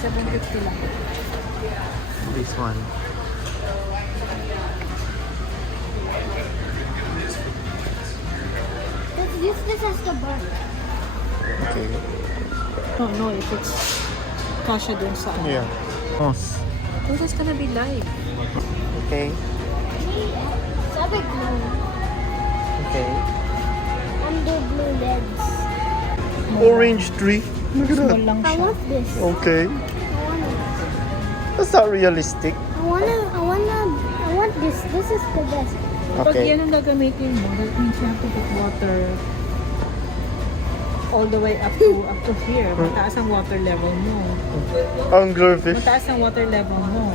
750 lang. This one. This has the bar. Okay. Don't know if it's kasha dun sa ano. Yeah. Moss. Oh, that's gonna be live. Okay. Sabi blue. Okay. Under blue legs. Orange tree. Look at Small that. lang I siya. want this. Okay. I want it. That's not realistic. I want this. This is the best. Pag Okay. yan ang gagamitin mo, that means you have to put water all the way up to here. Mataas ang water level mo. Anglerfish. Mataas ang water level mo.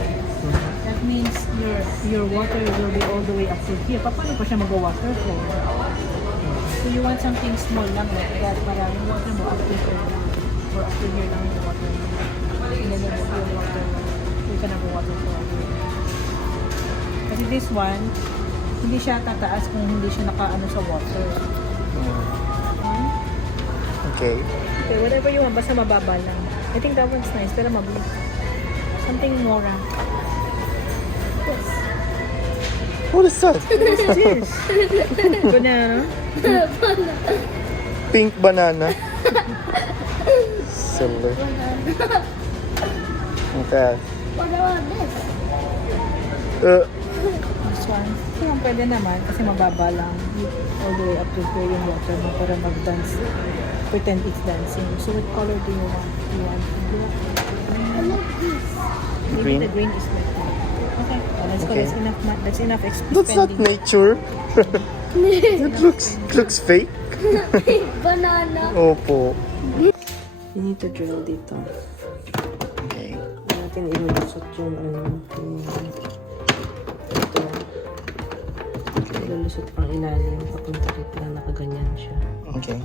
That means your water will be all the way up to here. Paano pa siya mag-waterfall? So you want something small lang, that para yung water mo up to here lang. Or up to here lang yung water mo. And then yung water, you can have a waterfall. Kasi this one, hindi siya tataas kung hindi siya nakaano sa water. Hmm? Okay. Okay, whatever you want, basta mababa lang. I think that one's nice, pero mababa. Something more. Yes. What is that? What is this? Banana? Pink banana. Silly. Okay. What about this? This one. Yung pwede naman, kasi mababa lang. All the way up to here yung water mo para mag-dance. Pretend it's dancing. So what color do you want? Do you want blue? I like this. Maybe Green? the green is like that. Okay. Oh, let's go. Okay. That's enough That's not spending. nature. It looks fake. Banana. Opo. You need to drill dito. Okay. Natin ilulusot yung ano. Ito. Ilulusot pang ilalim. Papunta dito na nakaganyan siya. Okay.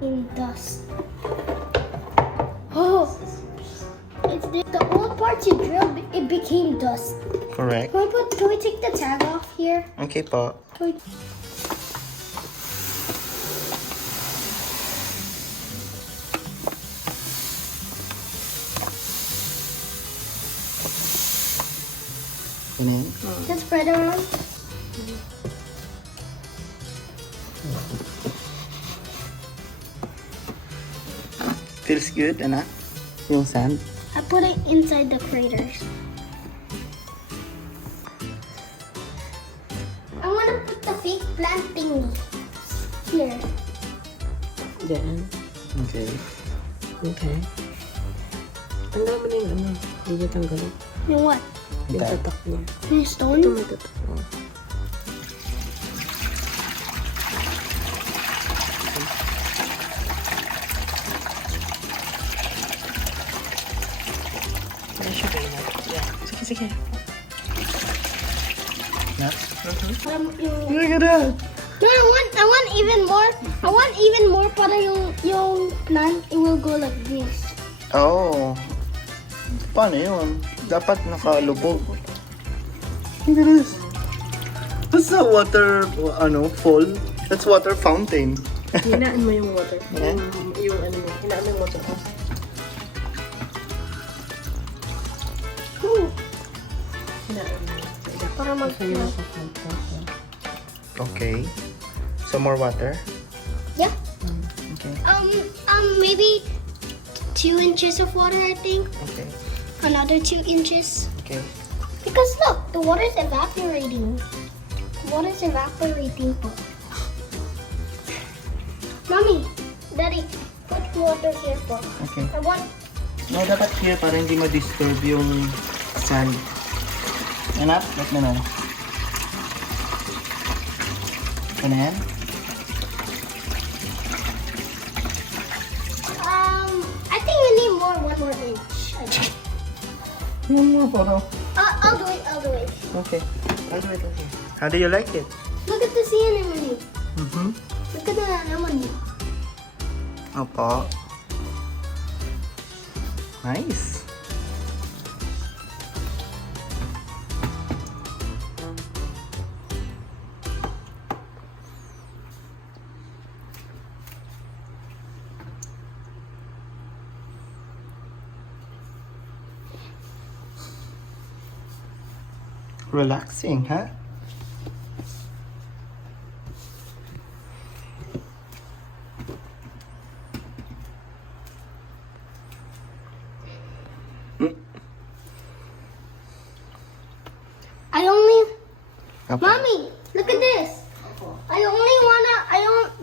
In dust. Oh, it's the old parts you drilled. It became dust. Correct. Can we take the tag off here? Okay po. Can we? Ano yan? Can spread around? Feels good, anak? Yung sand? I put it inside the craters. I want to put the fake plant thingy here. Diyan. Okay. Okay. Tanggal mo na yung ano. Hindi niya tanggalin. And what? Yung Okay. tatak niya. Any stone? Ito may tatak. Oh. Wala siya kayo na. Yeah. Sige, sige. Yeah. Look at that! No, I want even more. I want even more para yung plant, it will go like this. Oh. Paano yun? Dapat nakalubog. Look at this. That's not water, fall. That's water fountain. Hinaan mo yung water. Yeah? Yung ano mo. Hinaan mo yung water. Hinaan mo. Para mag Okay. Some more water? Yeah. Okay. Maybe 2 inches of water, I think. Okay. Another 2 inches. Okay. Because look, the water's evaporating. The water's evaporating. Mommy, Daddy, put water here for. Okay. I want. No, dapat here para hindi ma-disturb yung sand. Anak, let me know. Ano yan? I think we need one more inch. I think. One more photo. I'll do it. I'll do it. Okay. I'll do it. Okay. How do you like it? Look at the sea anemone. Mm-hmm. Look at the anemone. Opo. Nice. Relaxing, huh? I only, Apa? Mommy, look at this.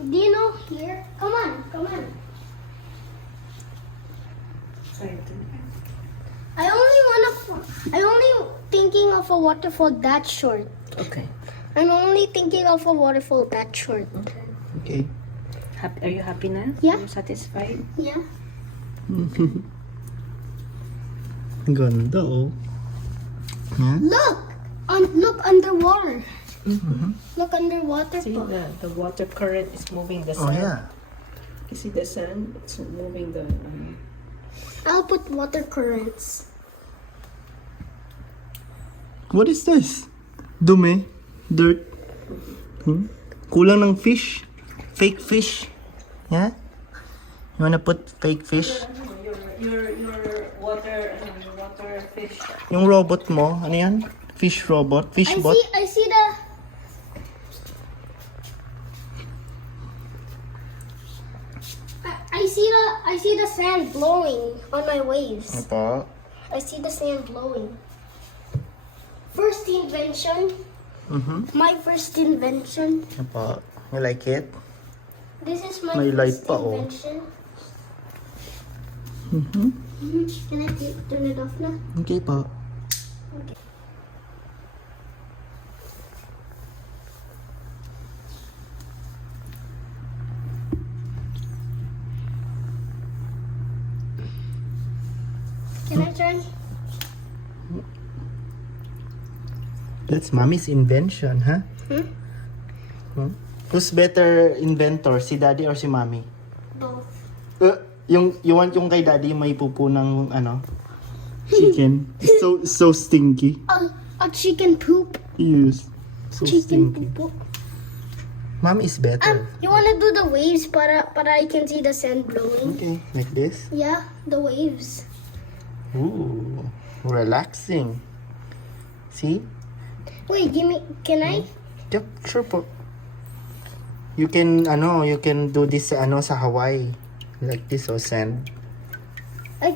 Do you know here? Come on. I only thinking of a waterfall that short. Okay. I'm only thinking of a waterfall that short. Okay. Are you happy na? Yeah. Are you satisfied? Yeah. Ganda, oh. Huh? Look underwater. Look underwater. See, the water current is moving the Oh, sand. yeah. You see the sand? It's moving the... I'll put water currents. What is this? Dumi? Dirt? Kulang ng fish? Fake fish? Yeah? You wanna put fake fish? Your water fish. Yung robot mo, ano yan? Fish robot? Fish bot? I see the. I see the sand blowing on my waves. Apa? I see the sand blowing. First invention. My first invention. Apa? You like it? This is my May light first pa, oh. invention. Can I turn it off now? Okay pa. Okay. Can I try? That's mommy's invention, huh? Who's better inventor, si daddy or si mommy? Both. You want yung kay daddy may pupo ng ano? Chicken. so stinky. A chicken poop. Yes. So Chicken stinky. poop. Mom is better. You wanna do the waves para I can see the sand blowing? Okay, like this. Yeah, the waves. Ooh, relaxing. See? Wait, can I? Yep, sure po. You can do this sa Hawaii. Like this or sand. I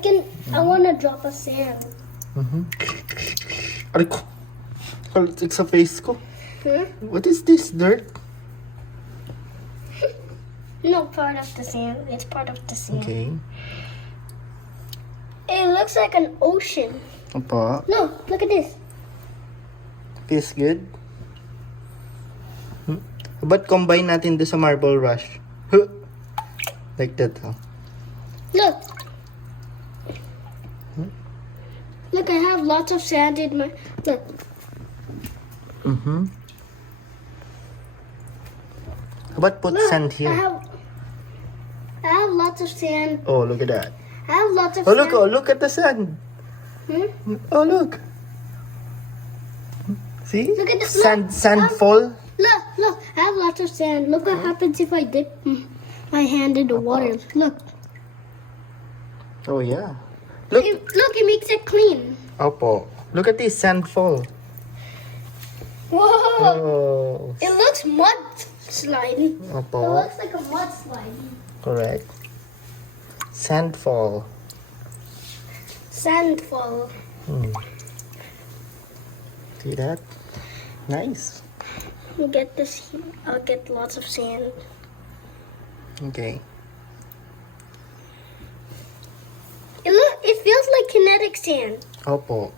wanna drop a sand. Aray ko. Kalitik sa face ko. Hmm? What is this? Dirt? No, part of the sand. It's part of the sand. Okay. It looks like an ocean. Apa? No, look at this. Feels good? But combine natin do sa Marble Rush. Like that, huh? Look. Look, I have lots of sand in my. Look. How about put Look, sand here? I have lots of sand. Oh, look at that. I have lots of Oh, sand. look at the sand. Oh, look. See? Look at the Sandfall. Look, I have lots of sand. Look what happens if I dip my hand in the water. Look. Oh, yeah. Look. It makes it clean. Opo. Look at this sandfall. Whoa! Oh. It looks mudslide. It Opo. looks like a mudslide. Correct. Sandfall. Sandfall. See that? Nice. I'll get this. I'll get lots of sand. Okay. It feels like kinetic sand. Opo.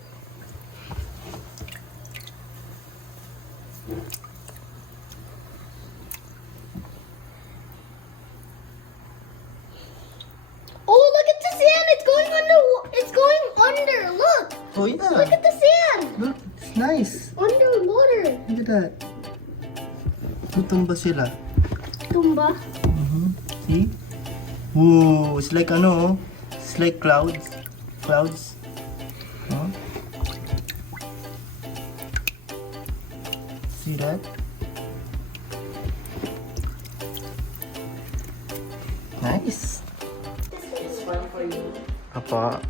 Oh, look at the sand! It's going under. It's going under. Look! Oh, yeah. Look at the sand Look, it's nice. underwater. Look at that. Tutumba sila. Tumba. See? Whoa, it's like it's like clouds. Clouds. Huh? See that? Nice. It's fun for you. Apa?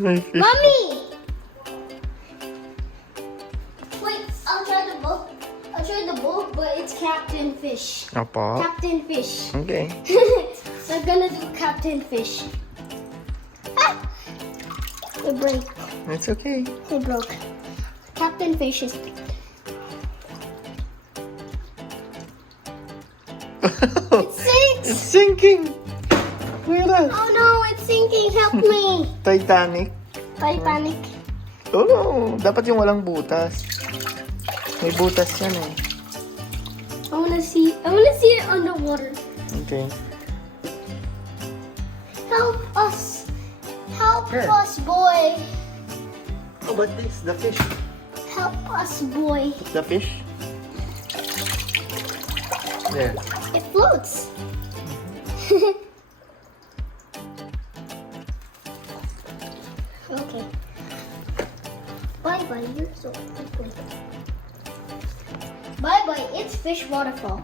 May fish. Mommy! Wait, I'll try the boat. I'll try the boat, but it's Captain Fish. Apo. Captain Fish. Okay. So I'm gonna do Captain Fish. Ah! It broke. It's okay. It broke. Captain Fish is It sinks! It's sinking! Look at that. Oh no, it's sinking. Help me. Titanic. Titanic. Oh, dapat yung walang butas. May butas yan eh. I wanna see it underwater. Okay. Help us. Help Here. us, boy. Oh, but this, the fish. Help us, boy. The fish? There. It floats. Okay. Bye bye, you're so ugly. Bye bye, it's Fish Waterfall.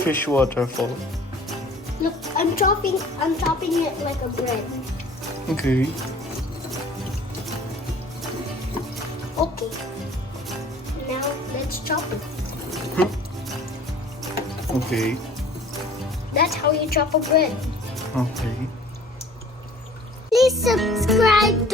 Fish waterfall. Look, I'm chopping it like a bread. Okay. Okay. Now let's chop it. Okay. That's how you chop a bread. Okay. Please subscribe